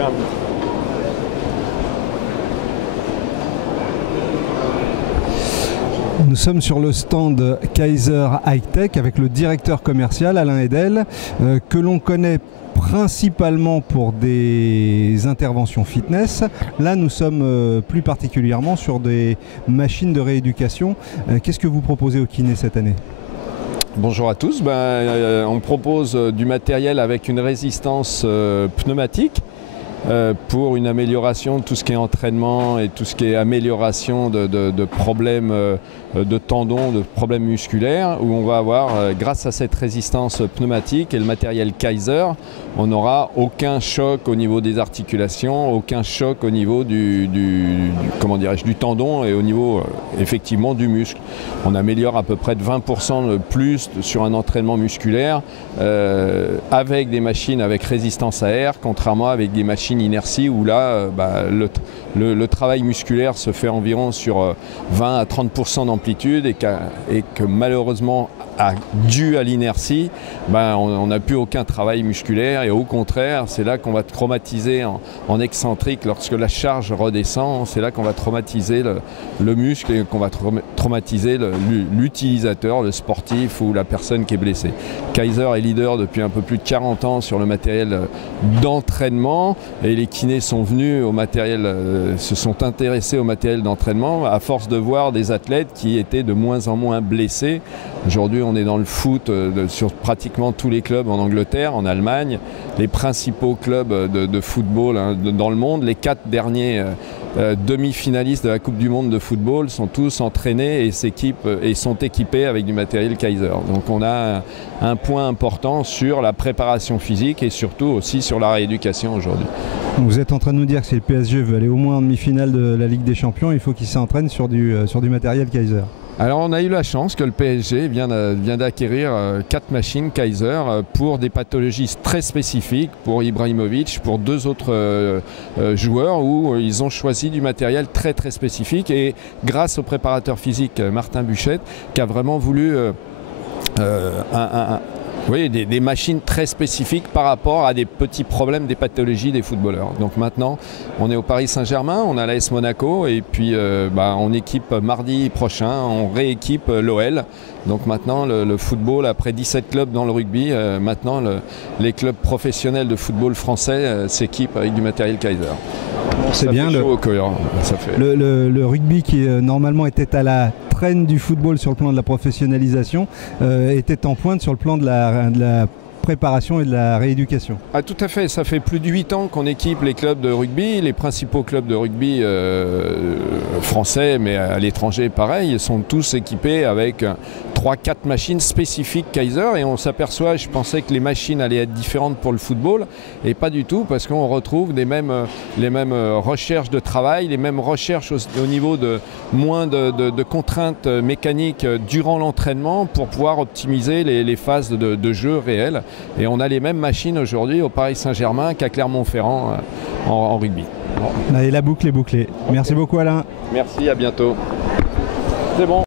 fais un... Nous sommes sur le stand Kaiser High-Tech avec le directeur commercial Alain Edel, que l'on connaît principalement pour des interventions fitness. Là, nous sommes plus particulièrement sur des machines de rééducation. Qu'est-ce que vous proposez aux kinés cette année ? Bonjour à tous. On propose du matériel avec une résistance pneumatique pour une amélioration de tout ce qui est entraînement et tout ce qui est amélioration de problèmes de tendons, de problèmes musculaires, où on va avoir, grâce à cette résistance pneumatique et le matériel Kaiser, on n'aura aucun choc au niveau des articulations, aucun choc au niveau du tendon et au niveau effectivement du muscle. On améliore à peu près de 20% de plus sur un entraînement musculaire avec des machines avec résistance à air, contrairement avec des machines inertie où là le travail musculaire se fait environ sur 20 à 30% d'amplitude et que malheureusement dû à l'inertie, on n'a plus aucun travail musculaire et au contraire c'est là qu'on va traumatiser en excentrique lorsque la charge redescend, c'est là qu'on va traumatiser le muscle et qu'on va traumatiser l'utilisateur, le sportif ou la personne qui est blessée. Kaiser est leader depuis un peu plus de 40 ans sur le matériel d'entraînement et les kinés sont venus au matériel, se sont intéressés au matériel d'entraînement à force de voir des athlètes qui étaient de moins en moins blessés. Aujourd'hui, on est dans le foot sur pratiquement tous les clubs en Angleterre, en Allemagne, les principaux clubs de football dans le monde. Les 4 derniers demi-finalistes de la Coupe du Monde de football sont tous entraînés et sont équipés avec du matériel Kaiser. Donc on a un point important sur la préparation physique et surtout aussi sur la rééducation aujourd'hui. Vous êtes en train de nous dire que si le PSG veut aller au moins en demi-finale de la Ligue des Champions, il faut qu'il s'entraîne sur du matériel Kaiser. Alors on a eu la chance que le PSG vient d'acquérir 4 machines Kaiser pour des pathologies très spécifiques, pour Ibrahimovic, pour 2 autres joueurs où ils ont choisi du matériel très très spécifique et grâce au préparateur physique Martin Buchette qui a vraiment voulu des machines très spécifiques par rapport à des petits problèmes, des pathologies des footballeurs. Donc maintenant, on est au Paris Saint-Germain, on a l'AS Monaco et puis on équipe mardi prochain, on rééquipe l'OL. Donc maintenant, le football, après 17 clubs dans le rugby, maintenant les clubs professionnels de football français s'équipent avec du matériel Kaiser. C'est bien le rugby qui normalement était à la traîne du football sur le plan de la professionnalisation était en pointe sur le plan de la préparation et de la rééducation. Ah, tout à fait, ça fait plus de 8 ans qu'on équipe les clubs de rugby, les principaux clubs de rugby français mais à l'étranger pareil, sont tous équipés avec 3-4 machines spécifiques Kaiser et on s'aperçoit, je pensais que les machines allaient être différentes pour le football et pas du tout parce qu'on retrouve les mêmes recherches de travail, les mêmes recherches au niveau de moins de contraintes mécaniques durant l'entraînement pour pouvoir optimiser les phases de jeu réelles. Et on a les mêmes machines aujourd'hui au Paris Saint-Germain qu'à Clermont-Ferrand en rugby. Et la boucle est bouclée. Merci beaucoup Alain. Merci, à bientôt. C'est bon.